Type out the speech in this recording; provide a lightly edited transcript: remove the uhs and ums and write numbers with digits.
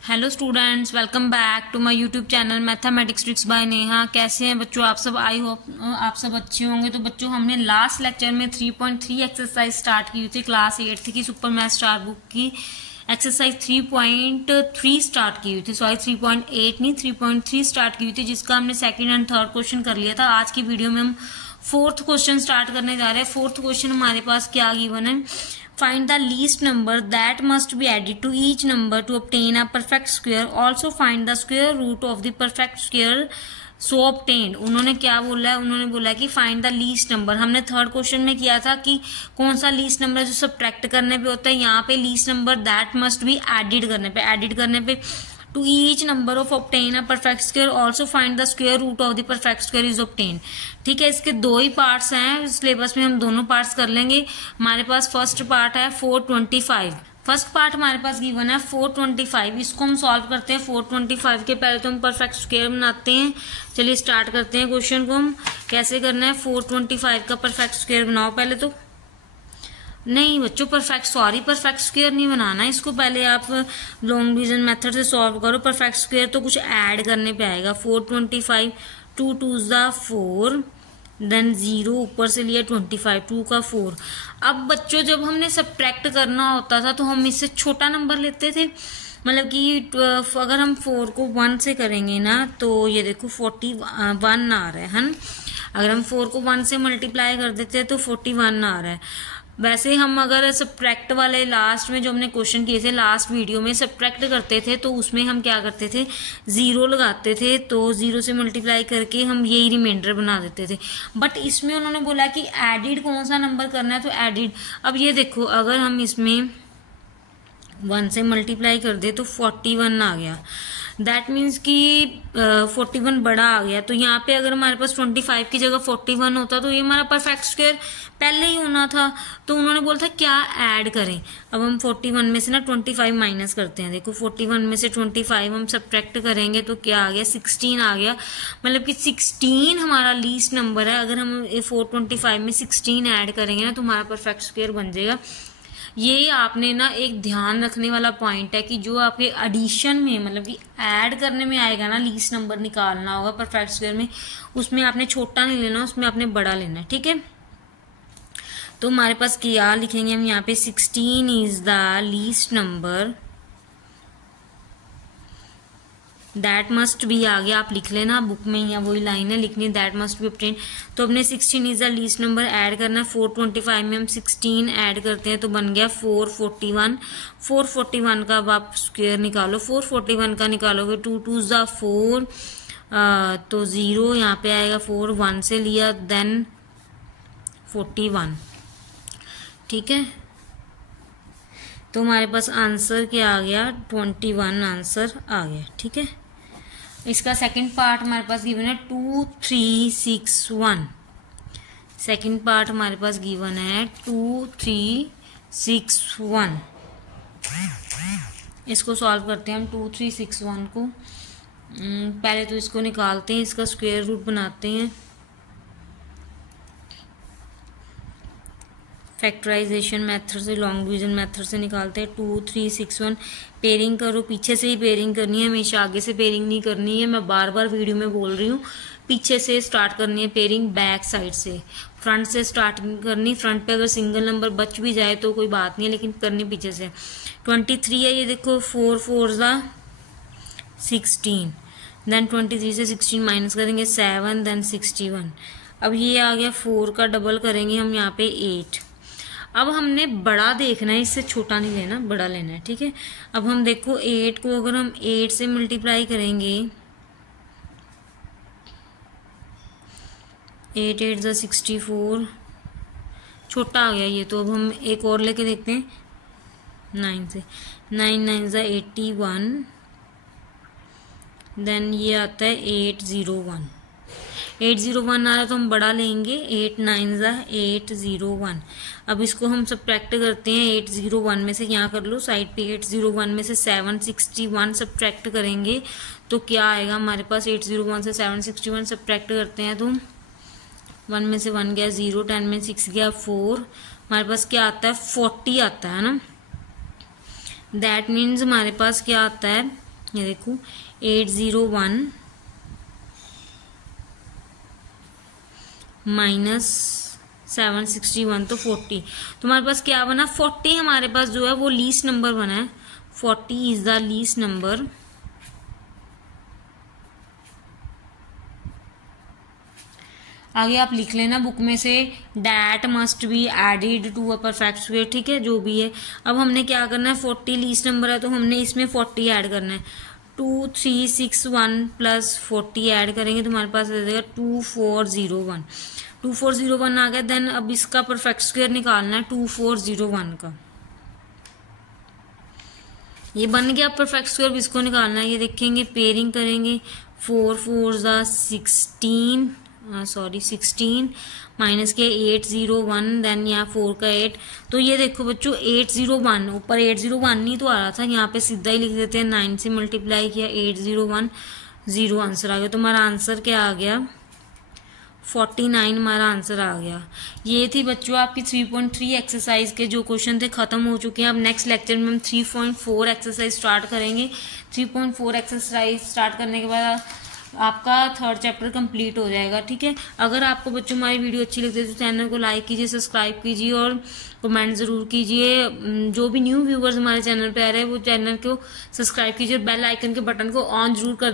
Hello students, welcome back to my YouTube channel mathematics tricks by Neha. कैसे हैं बच्चों आप सब? आई होप आप सब अच्छे होंगे। तो बच्चों, हमने लास्ट लेक्चर में 3.3 एक्सरसाइज स्टार्ट की थी क्लास 8 की सुपर मैथ स्टार बुक की। एक्सरसाइज 3.3 स्टार्ट की हुई थी, सॉरी 3.8 नहीं 3.3 स्टार्ट की हुई थी, जिसका हमने सेकंड एंड थर्ड क्वेश्चन कर लिया था। आज की वीडियो में हम फोर्थ क्वेश्चन स्टार्ट करने जा रहे हैं। फोर्थ क्वेश्चन हमारे पास क्या गिवन है? Find the least number that must be added to each number to obtain a perfect square. Also find the square root of the perfect square so obtained. उन्होंने क्या बोला है? उन्होंने बोला कि फाइंड द लीस्ट नंबर। हमने third question में किया था कि कौन सा लीस्ट नंबर जो सब्ट्रैक्ट करने पे होता है। यहाँ पे least number that must be added करने पे to each number of obtain a perfect square, also find the square root of the perfect square is obtained. ठीक है, इसके दो ही पार्ट्स हैं सिलेबस में, हम दोनों पार्ट्स कर लेंगे। हमारे पास फर्स्ट पार्ट है 425। फर्स्ट पार्ट हमारे पास गिवन है 425। इसको हम सॉल्व करते हैं। 425 के पहले तो हम परफेक्ट स्क्वायर बनाते हैं। चलिए स्टार्ट करते हैं क्वेश्चन को। हम कैसे करना है? 425 का परफेक्ट स्क्वायर बनाओ पहले। तो नहीं बच्चों, परफेक्ट स्क्वायर नहीं बनाना। इसको पहले आप लॉन्ग डिवीजन मेथड से सॉल्व करो। परफेक्ट स्क्वायर तो कुछ ऐड करने पे आएगा। 425, 2 2 4, देन 0 ऊपर से लिया 25, 2 का 4। अब बच्चों, जब हमने सब्ट्रैक्ट करना होता था तो हम इससे छोटा नंबर लेते थे। मतलब कि अगर हम 4 को 1 से करेंगे ना, तो ये देखो 41 आ रहा है ना। अगर हम 4 को 1 से मल्टीप्लाई कर देते हैं तो 41 आ रहा है। वैसे हम अगर सब्ट्रैक्ट वाले लास्ट में जो हमने क्वेश्चन किए थे लास्ट वीडियो में, सब्ट्रैक्ट करते थे तो उसमें हम क्या करते थे? 0 लगाते थे। तो 0 से मल्टीप्लाई करके हम यही रिमाइंडर बना देते थे। बट इसमें उन्होंने बोला कि एडिड कौन सा नंबर करना है, तो एडिड। अब ये देखो, अगर हम इसमें 1 से मल्टीप्लाई कर दे तो 41 आ गया। दैट मीन्स कि 41 बड़ा आ गया। तो यहाँ पे अगर हमारे पास 25 की जगह 41 होता तो ये हमारा परफेक्ट स्क्वायर पहले ही होना था। तो उन्होंने बोला था क्या ऐड करें। अब हम 41 में से ना 25 माइनस करते हैं। देखो 41 में से 25 हम सब्ट्रैक्ट करेंगे तो क्या आ गया? 16 आ गया। मतलब कि 16 हमारा लीस्ट नंबर है। अगर हम 425 में 16 ऐड करेंगे ना तो हमारा परफेक्ट स्क्वायर बन जाएगा। ये आपने ना एक ध्यान रखने वाला पॉइंट है कि जो आपके एडिशन में, मतलब कि ऐड करने में आएगा ना, लीस्ट नंबर निकालना होगा परफेक्ट स्क्वायर में, उसमें आपने छोटा नहीं लेना, उसमें आपने बड़ा लेना है। ठीक है, तो हमारे पास क्या लिखेंगे हम यहाँ पे? 16 is the least number that must be आ गया। आप लिख लेना बुक में, या वही लाइन है लिखनी, दैट मस्ट बी ऑब्टेन। तो अपने 16 is the least number add करना है। 425 में हम 16 ऐड करते हैं तो बन गया 441। 441 का अब आप स्क्वायर निकालो। 441 का निकालोगे 2 2 4, तो 0 यहाँ पे आएगा। 4 1 से लिया, देन 41। ठीक है, तो हमारे पास आंसर क्या आ गया? 21 आंसर आ गया। ठीक है, इसका सेकंड पार्ट हमारे पास गिवन है 2 3 6 1। सेकंड पार्ट हमारे पास गिवन है 2 3 6 1। इसको सॉल्व करते हैं हम 2 3 6 1 को। पहले तो इसको निकालते हैं, इसका स्क्वायर रूट बनाते हैं। फैक्टराइजेशन मेथड से, लॉन्ग डिवीजन मेथड से निकालते हैं। 2 3 6 1। पेयरिंग करो, पीछे से ही पेयरिंग करनी है, हमेशा आगे से पेयरिंग नहीं करनी है। मैं बार बार वीडियो में बोल रही हूँ, पीछे से स्टार्ट करनी है पेयरिंग, बैक साइड से। फ्रंट से स्टार्ट करनी। फ्रंट पे अगर सिंगल नंबर बच भी जाए तो कोई बात नहीं है, लेकिन करनी पीछे से। 23 है, ये देखो 4 4 16। देन 23 से 16 माइनस करेंगे 7, देन 61। अब ये आ गया 4 का डबल करेंगे हम यहाँ पे 8। अब हमने बड़ा देखना है, इससे छोटा नहीं लेना, बड़ा लेना है। ठीक है, अब हम देखो 8 को अगर हम 8 से मल्टीप्लाई करेंगे, 8 8 64, छोटा आ गया ये। तो अब हम एक और लेके देखते हैं 9 से। 9 9 81, देन ये आता है 801। 801 आ रहा है तो हम बड़ा लेंगे। 8 9 801। अब इसको हम सब्ट्रैक्ट करते हैं 801 में से, यहाँ कर लो साइड पे। 801 में से 761 सब्ट्रैक्ट करेंगे तो क्या आएगा हमारे पास? 801 से 761 सब्ट्रैक्ट करते हैं तो 1 में से 1 गया 0, 10 में 6 गया 4। हमारे पास क्या आता है? 40 आता है ना। दैट मीन्स हमारे पास क्या आता है? ये देखो 801 माइनस 761 तो 40। तुम्हारे पास क्या बना, 40 हमारे पास जो है वो लीस्ट नंबर बना है। 40 इज द लीस्ट नंबर। आगे आप लिख लेना बुक में से, that must be added to a perfect square, ठीक है, जो भी है। अब हमने क्या करना है, 40 लीस्ट नंबर है तो हमने इसमें 40 ऐड करना है। 2361 प्लस 40 ऐड करेंगे तो हमारे पास आ जाएगा 2401। 2401 आ गया। देन अब इसका परफेक्ट स्क्वायर निकालना है 2401 का। ये बन गया परफेक्ट स्क्वायर, इसको निकालना है। ये देखेंगे, पेयरिंग करेंगे, 4 4 16 16 माइनस के 801, देन यहाँ 4 का 8। तो ये देखो बच्चों 801, ऊपर 801 नहीं तो आ रहा था, यहाँ पे सीधा ही लिख देते हैं, 9 से मल्टीप्लाई किया, 801 0 आंसर आ गया। तो हमारा आंसर क्या आ गया, 49 हमारा आंसर आ गया। ये थी बच्चों आपकी 3.3 एक्सरसाइज के जो क्वेश्चन थे, खत्म हो चुके हैं। अब नेक्स्ट लेक्चर में हम 3.4 एक्सरसाइज स्टार्ट करेंगे। 3.4 एक्सरसाइज स्टार्ट करने के बाद आपका 3rd चैप्टर कंप्लीट हो जाएगा, ठीक है। अगर आपको बच्चों हमारी वीडियो अच्छी लगती है तो चैनल को लाइक कीजिए, सब्सक्राइब कीजिए और कमेंट जरूर कीजिए। जो भी न्यू व्यूवर्स हमारे चैनल पे आ रहे हैं वो चैनल को सब्सक्राइब कीजिए और बेल आइकन के बटन को ऑन जरूर कर